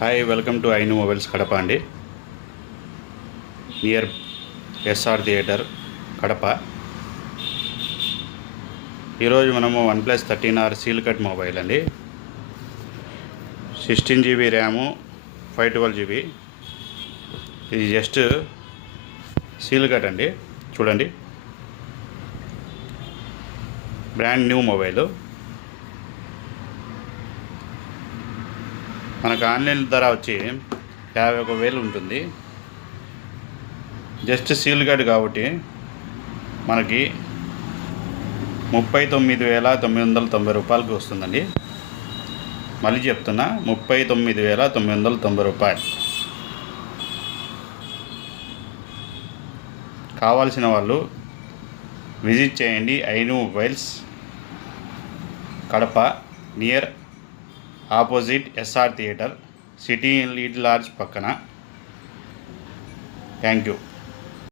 Hi, welcome to Ainu mobiles Kadapa అండి. Near SR theatre Kadapa. ఈరోజు మనము OnePlus 13R seal cut mobile అండి. 16 GB ర్యాము, 512 GB. ఇది జస్ట్ సీల్ కట్ అండి. చూడండి, బ్రాండ్ న్యూ మొబైలు. మనకు ఆన్లైన్ ధర వచ్చి 51,000 ఉంటుంది. జస్ట్ సీల్ కట్ కాబట్టి మనకి 39,990 రూపాయలకి వస్తుందండి. మళ్ళీ చెప్తున్నా, 39,990 రూపాయలు. కావాల్సిన వాళ్ళు విజిట్ చేయండి. Ainu mobiles Kadapa, near opposite SR theatre, city lead lodge పక్కన. Thank you.